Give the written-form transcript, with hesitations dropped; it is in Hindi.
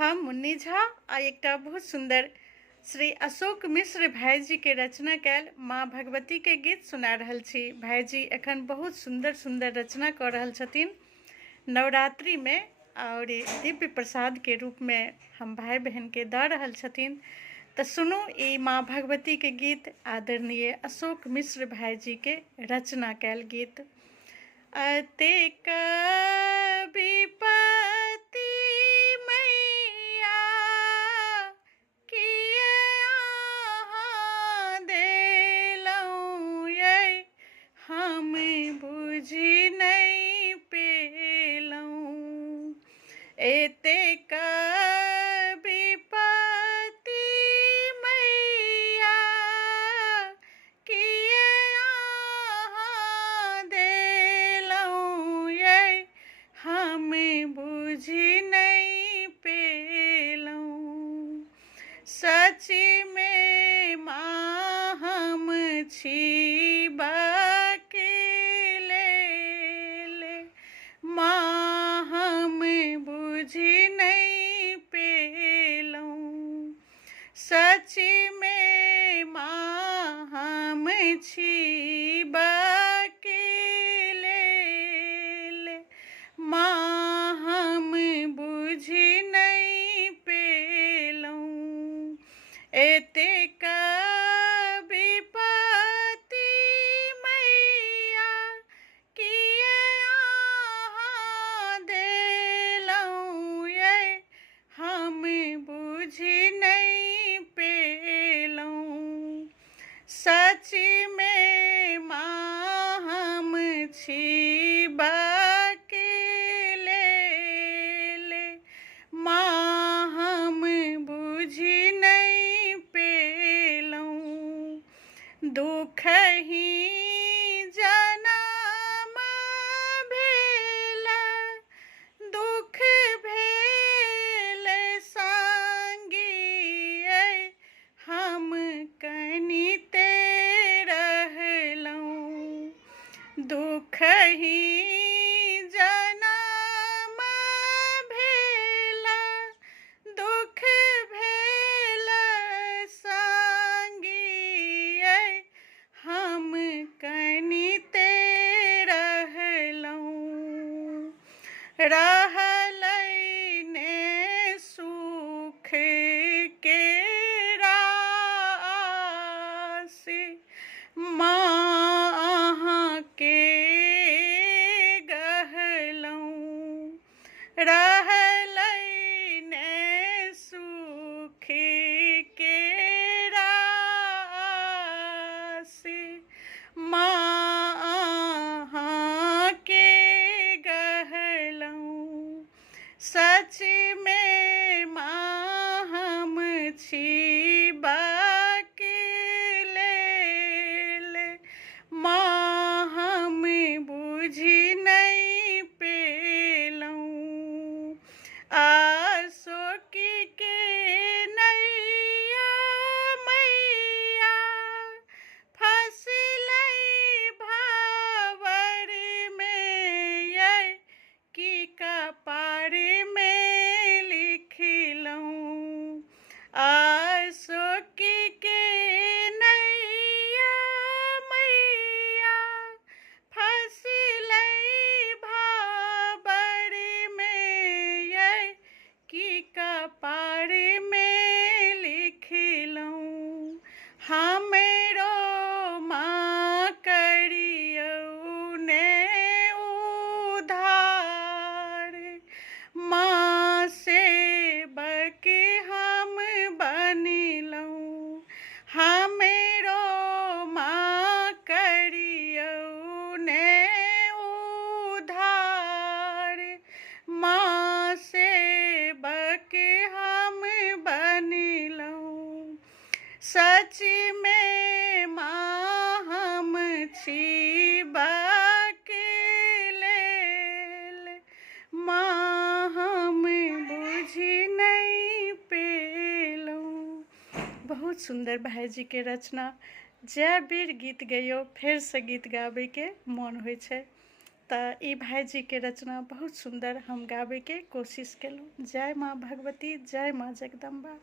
हम मुन्नी झा आ एकटा बहुत सुंदर श्री अशोक मिश्र भाईजी के रचना कैल माँ भगवती के गीत सुना रहल छी। भाईजी एखन बहुत सुंदर सुंदर रचना कर रहल छथिन नवरात्रि में और दिव्य प्रसाद के रूप में हम भाई बहन के दऽ रहल छथिन। तो सुनू ई माँ भगवती के गीत आदरणीय अशोक मिश्र भाईजी के रचना कैल गीत। अतेक विपत्ति मैया किए अहाँ देलौं यै, हम बुझि नहि पेलौं। एतेक विपत्ति मैया किए अहाँ देलौं यै, हम बुझि नहि पेलौं। सची में माँ हम छी बकेले, माँ हम बुझि नहि पेलौं। सची में माँ हम छी बकेले, माँ हम बुझि नहि पेलौं। एतेक विपत्ति मैया किए अहाँ देलौं यै, हम बुझि नहि पेलौं। सची में माँ हम छी बकेले, माँ हम बुझि नहि पेलौं। दुख ही जनम भेल, दुख भेल संगी यै, हम कनिते रहलौं। दुख ही जनम भेल, दुख भेल संगी यै, हम कनिते रहलौं। रहलै ने सुख के राशि, माँ अहाँ के गहलौं। रहलै ने सुख के राशि, माँ अहाँ के गहलौं। सच में माँ हम छी बकेले, माँ हम बुझि नहि पेलौं। अशोक के नैया मैया फसिलै भंवर में यै, की कपार में लिखलौं। अशोक के नैया मैया फसिलै भंवर में यै, की कपार में लिखलौं। हमरो माँ करियौ ने उद्धार, माँ सेवक हम बनलौं। हमरो माँ करियौ ने उद्धार, माँ सेवक हम बनलौं। सच में माँ हम छी बकेले, माँ हम बुझि नहि पेलौं। बहुत सुंदर भाईजी के रचना। जय वीर गीत गैयो, फेर से गीत गाबै के मोन होइ छै। तऽ ई भाईजी के रचना बहुत सुंदर हम गाबे के कोशिश केलहुँ। जय माँ भगवती, जय माँ जगदम्बा।